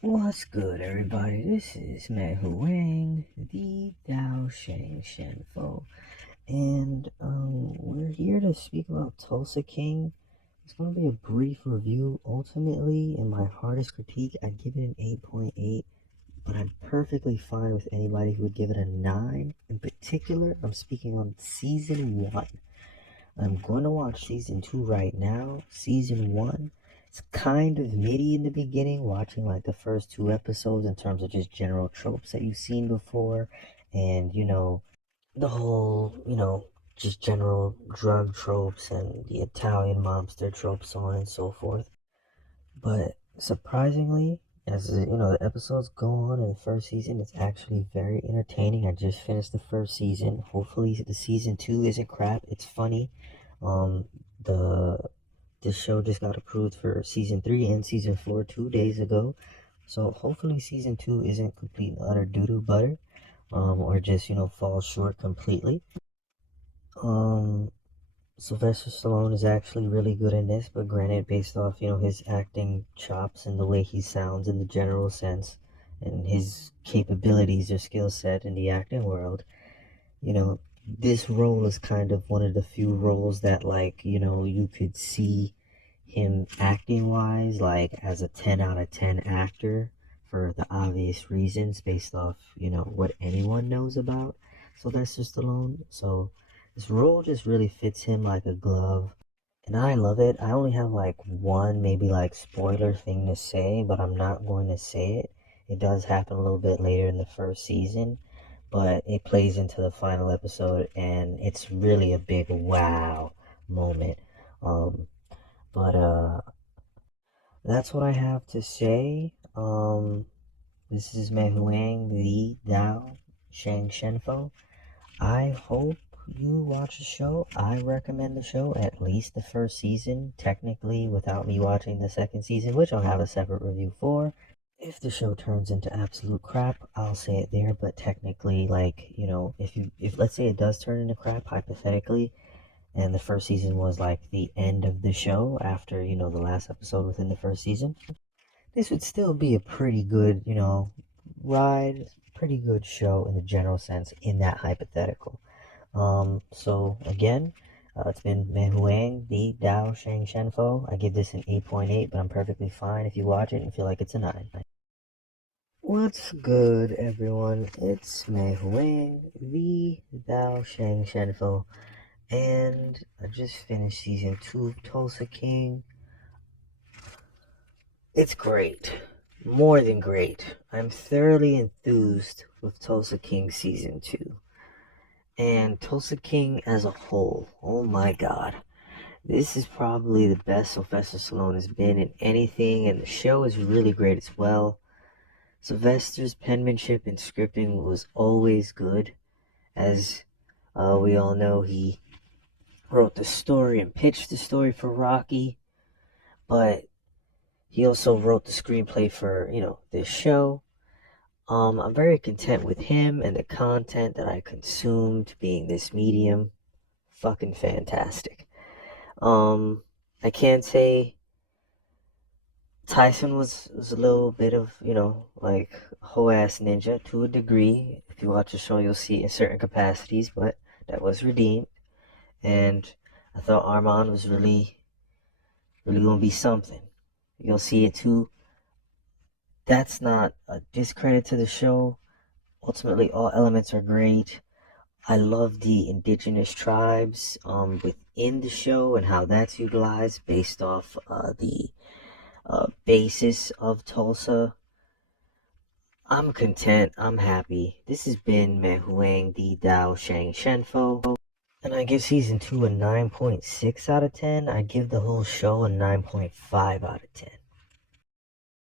What's good, everybody? This is Wang, the Dou-zhansheng-fo, and we're here to speak about Tulsa King. It's going to be a brief review. Ultimately, in my hardest critique, I'd give it an 8.8, but I'm perfectly fine with anybody who would give it a 9. In particular, I'm speaking on Season 1. I'm going to watch Season 2 right now. Season 1, it's kind of midi in the beginning, watching like the first 2 episodes in terms of just general tropes that you've seen before, and the whole, just general drug tropes and the Italian mobster tropes, so on and so forth. But surprisingly, as the episodes go on in the first season, it's actually very entertaining. I just finished the first season. Hopefully, the season 2 isn't crap. It's funny. Um, the this show just got approved for season 3 and season 4 2 days ago. So hopefully season 2 isn't complete and utter doo-doo butter, or just falls short completely. Um, Sylvester Stallone is actually really good in this, but granted, based off his acting chops and the way he sounds in the general sense, and his capabilities or skill set in the acting world, you know, this role is kind of one of the few roles that you could see him acting wise like as a 10 out of 10 actor, for the obvious reasons based off what anyone knows about Sylvester Stallone. So this role just really fits him like a glove, and I love it. I only have like one maybe like spoiler thing to say, but I'm not going to say it. It does happen a little bit later in the first season, but it plays into the final episode, and it's really a big wow moment. um but that's what I have to say. This is Mei Huang, the Dao Shang Shenfo. I hope you watch the show. I recommend the show, at least the first season, technically without me watching the second season, which I'll have a separate review for. If the show turns into absolute crap, I'll say it there, but technically, like, if let's say it does turn into crap, hypothetically, and the first season was like the end of the show after the last episode within the first season, this would still be a pretty good ride, pretty good show in the general sense in that hypothetical. So again, it's been Mei Huang, the Dao Shang Shenfo. I give this an 8.8, but I'm perfectly fine if you watch it and feel like it's a 9. What's good, everyone? It's Mei Huang, the Dao Shang Shenfo, and I just finished season 2 of Tulsa King. It's great. More than great. I'm thoroughly enthused with Tulsa King season 2. And Tulsa King as a whole. Oh my god. This is probably the best Sylvester Stallone has been in anything, and the show is really great as well. Sylvester's penmanship and scripting was always good. As we all know, he wrote the story and pitched the story for Rocky, but he also wrote the screenplay for, this show. I'm very content with him and the content that I consumed being this medium. Fucking fantastic. I can say Tyson was a little bit of, like whole ass ninja to a degree. If you watch the show, you'll see in certain capacities, but that was redeemed. And I thought Armand was really, really gonna be something. You'll see it too. That's not a discredit to the show. Ultimately, all elements are great. I love the indigenous tribes within the show and how that's utilized based off the basis of Tulsa. I'm content. I'm happy. This has been Mei Huang Di Dao Shang Shenfo. And I give season 2 a 9.6 out of 10. I give the whole show a 9.5 out of 10.